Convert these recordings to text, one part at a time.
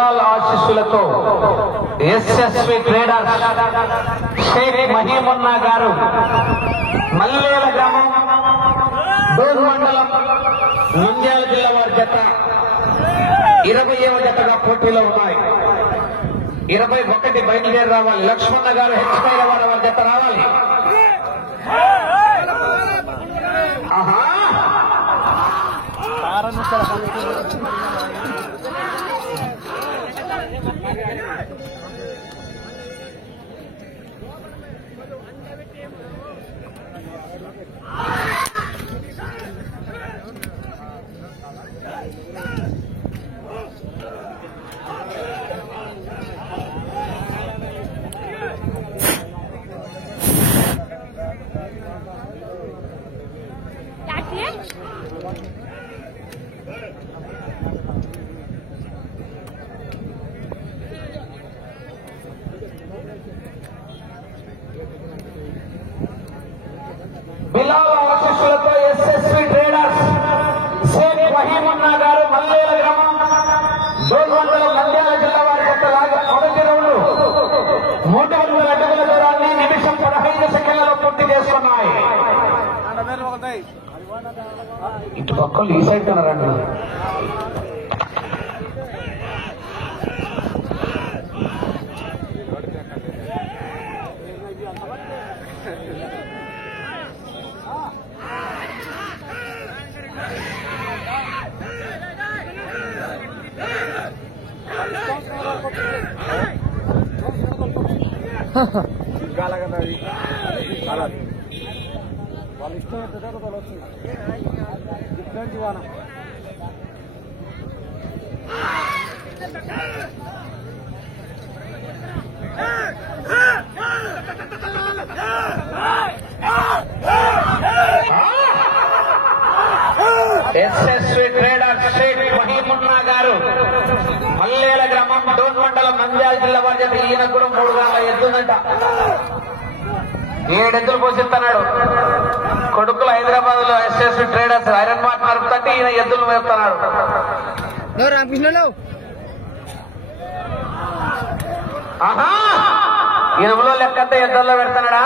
బిలాల్ ఆశీస్సులతో SSV traders Sheikh మహీమున్నా గారు మల్లేల గ్రామం డోన్ మండలం నంద్యాల జిల్లా వారి జత 20వ జతగా పోటీలో ఉన్నాయి. 21 బయలుదేరి రావాలి. లక్ష్మణ గారు హెచ్పైల వారి జత రావాలి. బిలాల్ ఆశీస్సులతో ఎస్ఎస్వి ట్రేడర్స్ షేక్ మహీమున్నా గారు మల్లేల గ్రామం డోన్ మండలం నంద్యాల జిల్లా వారి జత మొదటి రౌండ్ 300 అడుగుల దూరాన్ని నిమిషం 15 సెకండ్లలో పూర్తి చేసుకున్నాయి. ఇటు పక్కలు ఈ సైడ్ ఉన్నారండి. వాళ్ళు ఇష్టం ఎంత వాళ్ళు వస్తుంది డిఫరెంట్ వానం ఎస్ఎస్వి ట్రేడర్స్ షేక్ మహీమున్నా గారు మల్లేల గ్రామం డోన్ మండలం నంద్యాల జిల్లా వారి జత. ఈయన కూడా 3 గంటల ఎద్దుందంట. 7 ఎద్దులు పోషిస్తున్నాడు. కొడుకులు హైదరాబాద్ లో ఎస్ఎస్వి ట్రేడర్స్ ఐరన్ మార్ట్ నడుపుతుంటే ఈయన ఎద్దులు వేస్తున్నాడు. రామకృష్ణలో ఆహా ఇనుములో లెక్కంతా ఎద్దుల్లో పెడుతున్నాడా?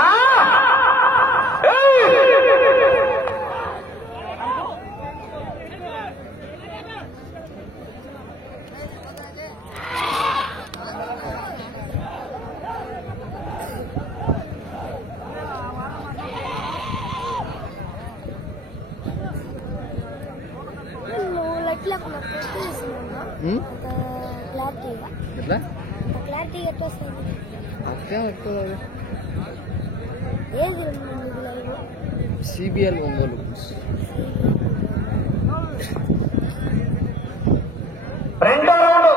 సిబిఎల్ ఒంగోలు రెండో రౌండ్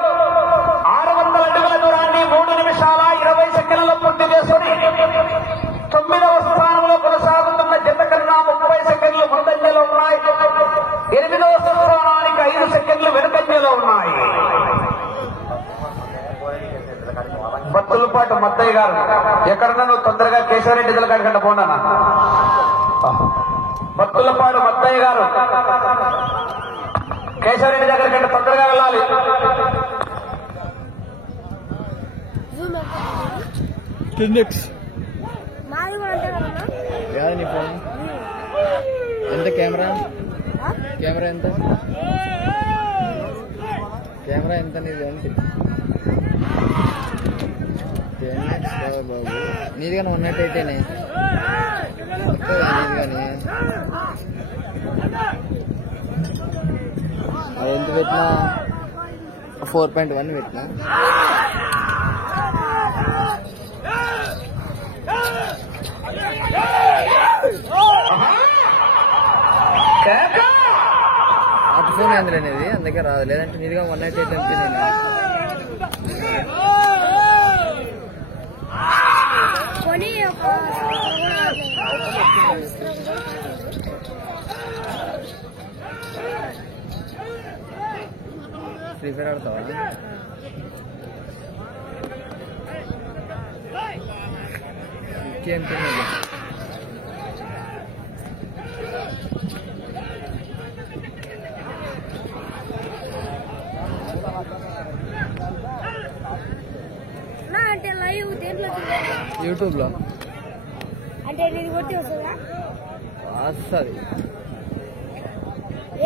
600 అడుగుల దూరాన్ని 3 నిమిషాల 20 సెకండ్లలో పూర్తి చేసుకుని 9వ స్థానంలో కొనసాగుతున్న జత కన్నా 30 సెకండ్లు ముందంజలో ఉన్నాయి. 8వ స్థానానికి 5 సెకండ్లు వెనుకంజలో ఉన్నాయి. బత్తులపాటు మత్తయ్య గారు ఎక్కడన్నా నువ్వు తొందరగా కేశవరెడ్డి జిల్లా కాడికంట పోండా. బత్తులపాడు మత్తయ్య గారు కేశవరెడ్డి దగ్గర కంటే తొందరగా వెళ్ళాలి. ఎంత కెమెరా కెమెరా ఎంత కెమెరా ఎంత నీది అంటే బాబు నీది కానీ ఉన్నట్టయితేనే నీది కానీ అది ఎంత పెట్టినా 4.1 పెట్టినా అటు ఫోన్ అందులో అనేది అందుకే రాదు. లేదంటే నీదిగా 198 అంటే నేను ఫ్రీ ఫైర్ ఆడతావా? ఇంకేం తిన్నాను లైవ్ దేంట్లో యూట్యూబ్ లో అంటే నీది కొట్టి వస్తుందా వస్తుంది.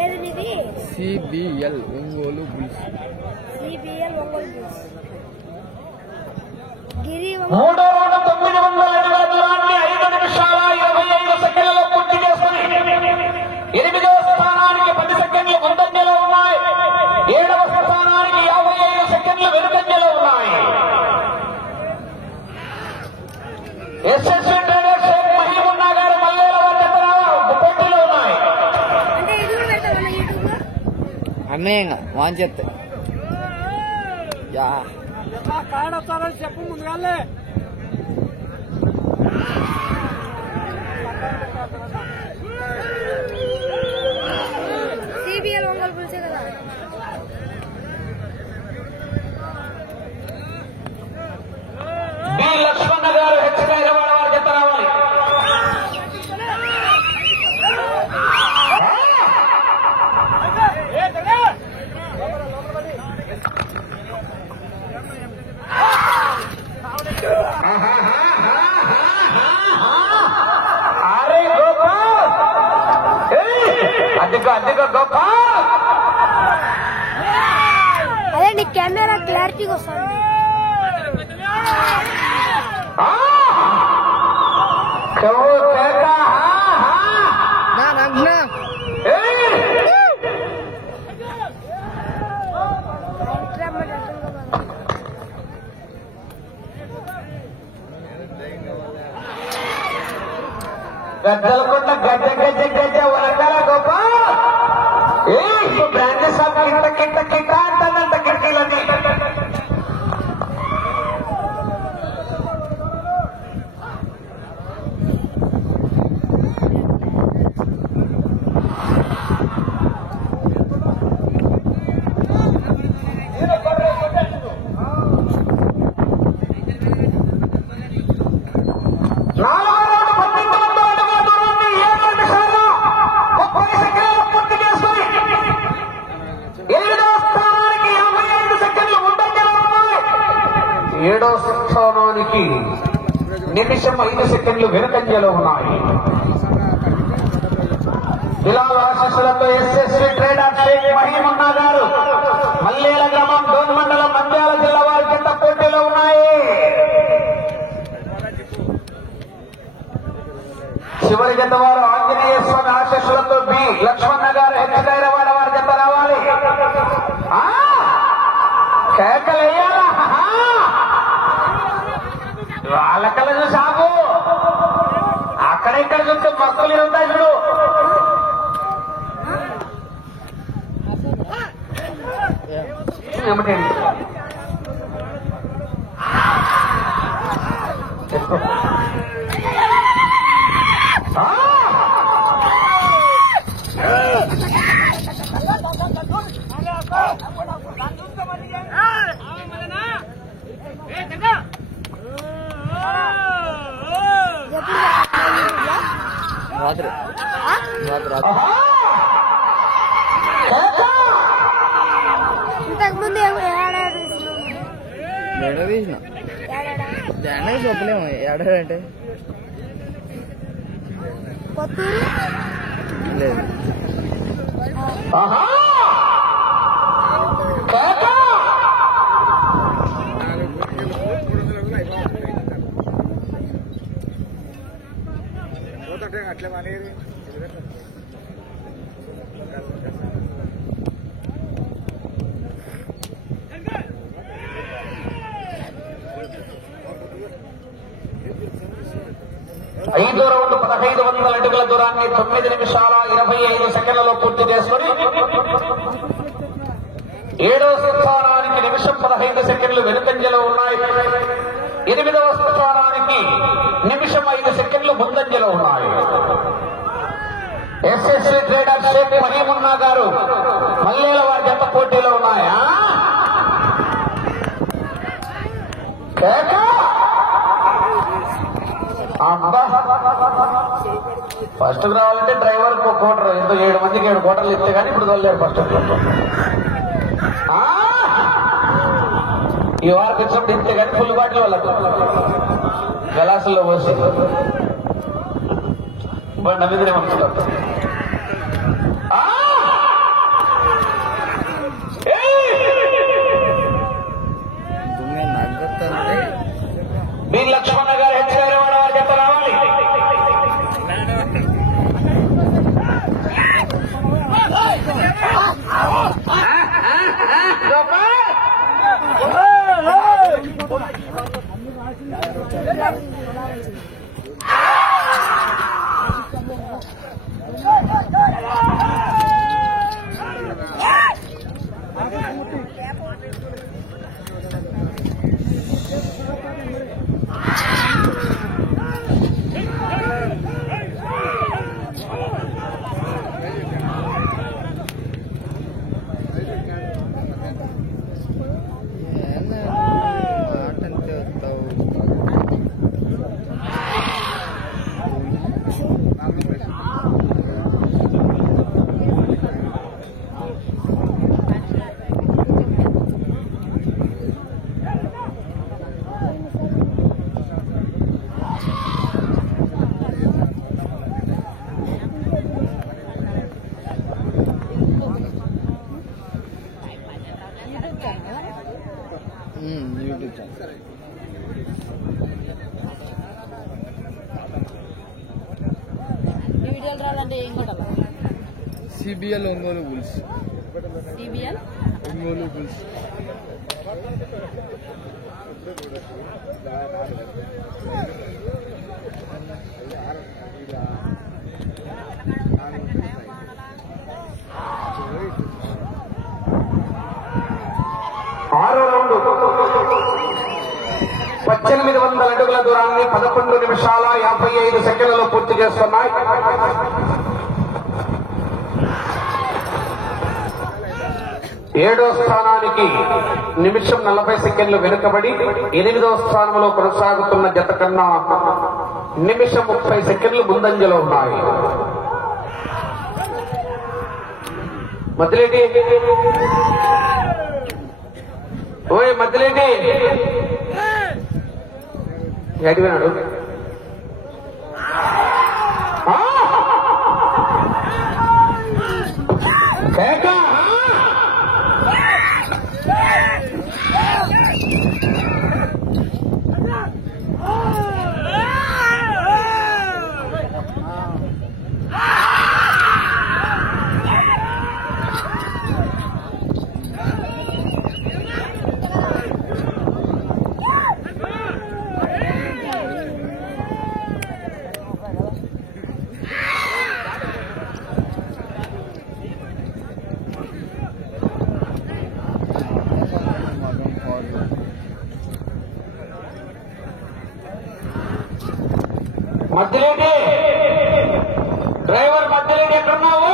ఏది నీది CBL Ongole Bulls. CBL Ongole Bulls. Giri మూడో రౌండ్ 900 అడుగుల దూరాన్ని 5 నిమిషాల 25 సెకండ్లలో పూర్తి చేసుకుని 8వ స్థానానికి 10 సెకండ్లు ముందంజలో ఉన్నాయి. 7వ స్థానానికి 55 సెకండ్లు వెనుకంజలో ఉన్నాయి. ఎస్ఎస్వి ట్రేడర్స్ షేక్ మహీమున్నా గారు మల్లేల పోటీలో ఉన్నాయి. అంటే ఇది కూడా పెడతావా యూట్యూబ్ లో? అమ్మేయంగా వాంచేస్తే యా కాడొచ్చారని చెప్పు ముందుగానే. సిబిఎల్ ఒంగోలు బుల్సే కదా. బి లక్ష్మణ గారు హెచ్చరికైనవాడ వారి జత రావాలి. అరే గోపాల్, అదిగో గోపాల్. అదే నీ కెమెరా క్లారిటీగా వస్తుంది. నా నగ్న గద్దలకొండ గజ్జ వరకాల గోపాల్. బ్రాండ్ షాప్ కిట్ట అంటుందంట కిటికీలని. ఏడో స్థానానికి నిమిషం 5 సెకండ్లు వెనుకంజలో ఉన్నాయి. బిలాల్ ఆశీస్సులతో ఎస్ఎస్వి ట్రేడర్స్ షేక్ మహీమున్నా గారు మల్లేల గ్రామం డోన్ మండలం నంద్యాల జిల్లా వారి జత పోటీలో ఉన్నాయి. చివరి జత వారు ఆంజనేయ స్వామి ఆశీస్సులతో బి లక్ష్మణ గారు హెచ్చరికైనవాడ వారి జత రావాలి. కేకలేయాలా వాళ్ళకల చూసాము. అక్కడ ఇక్కడ చూస్తే మక్కలు ఉంటాయి చూడు. ఏమిటి రాత్రి ఇంతకు ముందు ఏడో తీసిన దాంట్లో చెప్పలేము ఏడాడంటే కొత్తూరు లేదు. అట్లే మానేది. ఐదో రౌండ్ 1500 అడుగుల దూరాన్ని 9 నిమిషాల 25 సెకండ్లలో పూర్తి చేసుకుని 7వ స్థానానికి నిమిషం 15 సెకండ్లు వెనుకంజలో ఉన్నాయి. 8వ స్థానానికి నిమిషం 5 సెకండ్లు ముందంజలో ఉన్నాయి. ఎస్ఎస్వి ట్రేడర్స్ షేక్ మహీమున్నా గారు మల్లేల వారి జత పోటీలో ఉన్నాయా? ఫస్ట్ రావాలంటే డ్రైవర్ కోటర్ ఎంతో 7 మందికి 7 కోటర్లు ఇస్తే కానీ ఇప్పుడు తోలేరు ఫస్ట్. ఈ వారు తెచ్చినప్పుడు ఇంతే కానీ ఫుల్ బాటిల్ వాళ్ళకు గలాసుల్లో పోసి నమ్మిదినే పంపుతారు. బి లక్ష్మణ గారు హెచ్చరివాడ వారి జత రావాలి. యూట్యూబ్ ఛానల్ వీడియోలు రావాలంటే ఏం కొట్టాలి? CBL Ongole Bulls. CBL Ongole bulls. ఆరో రౌండ్ 1800 అడుగుల దూరాన్ని 11 నిమిషాల 55 సెకండ్లలో పూర్తి చేస్తున్నాయి. ఏడో స్థానానికి నిమిషం 40 సెకండ్లు వెనుకబడి 8వ స్థానంలో కొనసాగుతున్న జత కన్నా నిమిషం 30 సెకండ్లు ముందంజలో ఉన్నాయి. మధ్యలేటి ఓయ్ మధ్యలేటి అడిగినాడు. మధ్యలేటి డ్రైవర్ మధ్యలేటి ఎక్కడున్నావు?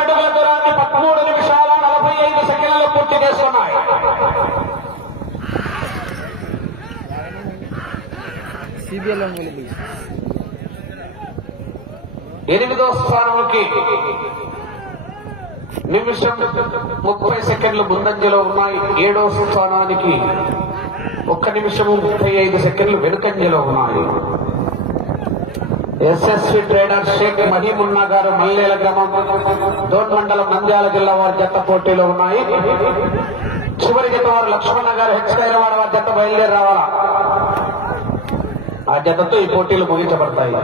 అడుగుల దూరాన్ని 13 నిమిషాల 45 సెకండ్లు పూర్తి చేస్తున్నాయి. CBL Ongole bulls. 8వ స్థానానికి నిమిషం 30 సెకండ్లు ముందంజలో ఉన్నాయి. 7వ స్థానానికి 1 నిమిషము 35 సెకండ్లు వెనుకంజలో ఉన్నాయి. ఎస్ఎస్వి ట్రేడర్ షేక్ మహీమున్నా గారు మల్లేల గ్రామం దోన్ మండలం నంద్యాల జిల్లా వారి జత పోటీలో ఉన్నాయి. చివరి జత వారు లక్ష్మణ గారు హెచ్చరివాడ వారి జత బయలుదేరి రావాలా. ఆ జతతో ఈ పోటీలు ముగించబడతాయి.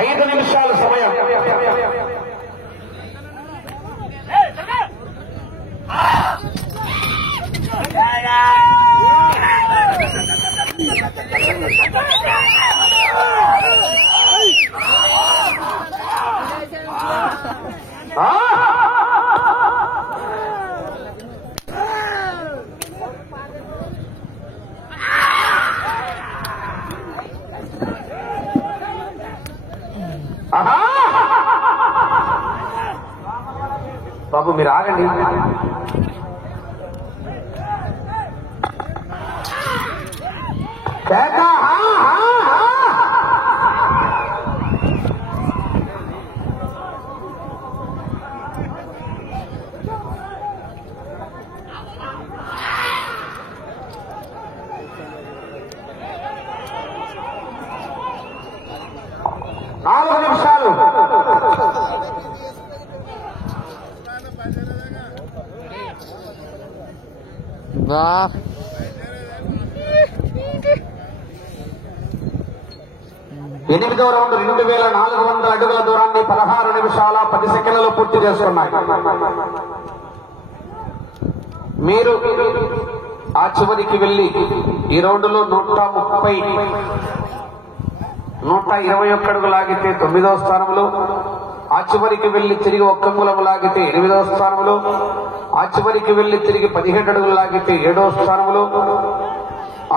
ఐదు నిమిషాల సమయం. బాబు మీరు ఆగండి. నాలుగు నిమిషాలు. బా 8వ రౌండ్ 2400 అడుగుల దూరాన్ని 16 నిమిషాల 10 సెకండ్లలో పూర్తి చేసుకున్నాయి. మీరు ఆ చివరికి వెళ్లి ఈ రౌండ్లో 121 అడుగులు లాగితే 9వ స్థానంలో, ఆ చివరికి వెళ్లి తిరిగి 1 అంగుళం లాగితే 8వ స్థానంలో, ఆ చివరికి వెళ్లి తిరిగి 17 అడుగులు లాగితే 7వ స్థానంలో,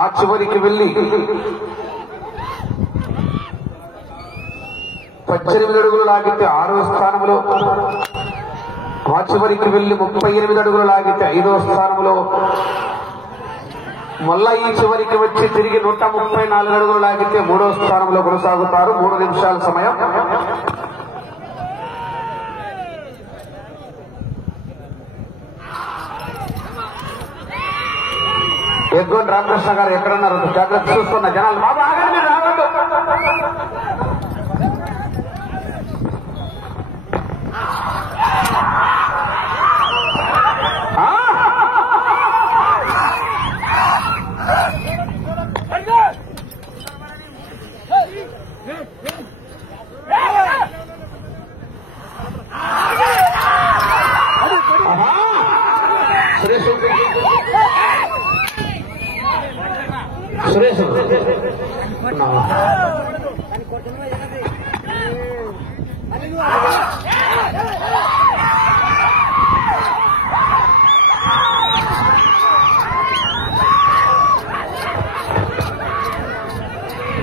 ఆ చివరికి వెళ్లి 18 అడుగులు లాగితే 6వ స్థానంలో, ఆ చివరికి వెళ్లి 38 అడుగులు లాగితే 5వ స్థానంలో, మళ్ళా ఈ చివరికి వచ్చి తిరిగి 134 అడుగులు లాగితే 3వ స్థానంలో కొనసాగుతారు. 3 నిమిషాల సమయం. ఎగ్గొండి రామకృష్ణ గారు ఎక్కడన్నారు? జాగ్రత్త చూస్తున్న జనాలు బాబు ఆగండి, రావద్దు. సురేష్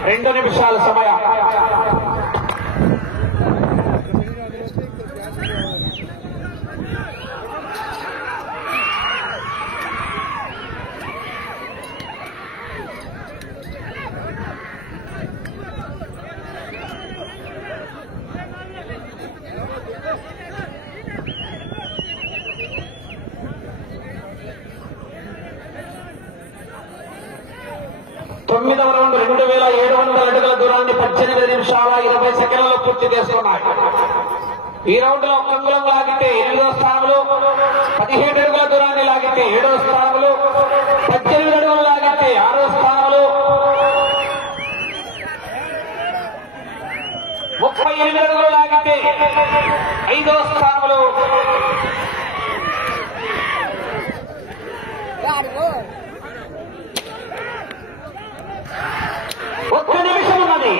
రెండు నిమిషాల సమయం. తొమ్మిదవ రౌండ్ 2700 అడుగుల దూరాన్ని 18 నిమిషాల 20 సెకండ్లలో పూర్తి చేసుకున్నాయి. ఈ రౌండ్ లో 1 అంగుళం లాగితే 8వ స్థానంలో, 17 అడుగుల దూరాన్ని లాగితే 7వ స్థానంలో, 18 అడుగులు లాగితే 6వ స్థానంలో, 38 అడుగులు లాగితే 5వ స్థానంలో, 1 నిమిషం ఉన్నది.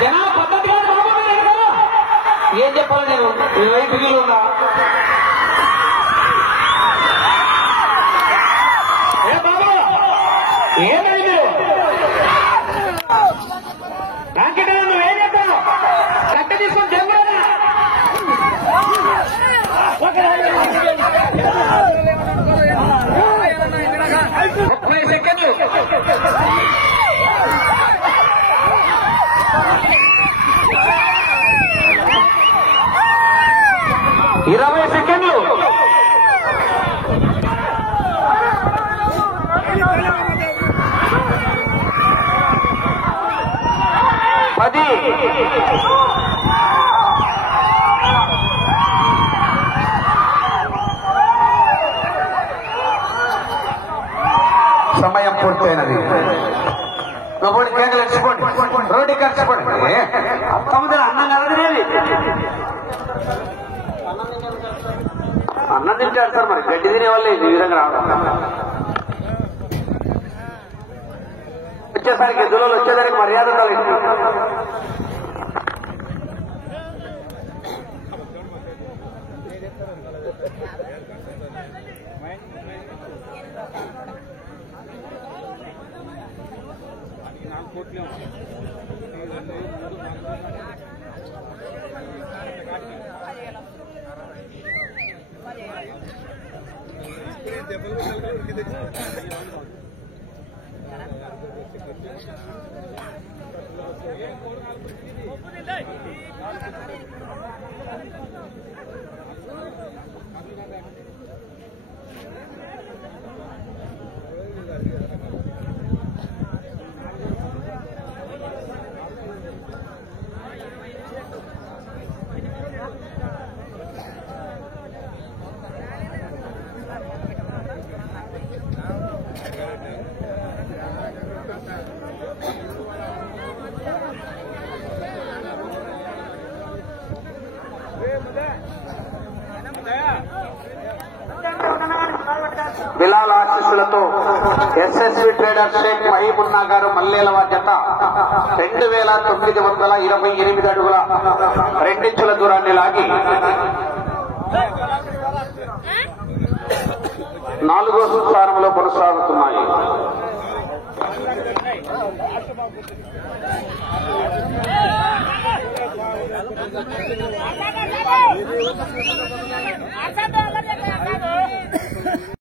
జనా పద్ధతిగా ఏం చెప్పాలి నేను? 20 కిలో ఉన్నా బాబు ఏమైంది మీరు? నాకంటే నువ్వేం చెప్పావు? కట్ట తీసుకొని జంగ 30 సెకండ్లు. 20 సెకండ్లు. 10. సమయం పూర్తయినది. ఒకటి కేకలు ఎచ్చుకోండి, రోడ్డు ఖర్చుకోండి. అత్తముదల అన్నం కదా తినేది. అన్నం తింటారు సార్, మరి గడ్డి తినే వాళ్ళే ఈ విధంగా రావడం. వచ్చేసరికి ఎద్దులలో వచ్చేసరికి మర్యాద ఉండాలి. బిలాల్ ఆశీస్సులతో ఎస్ఎస్వి ట్రేడర్ షేక్ మహీబున్నా గారు మల్లేల జత 2928 అడుగుల 2 ఇంచుల దూరాన్ని లాగి 4వ స్థానంలో కొనసాగుతున్నాయి.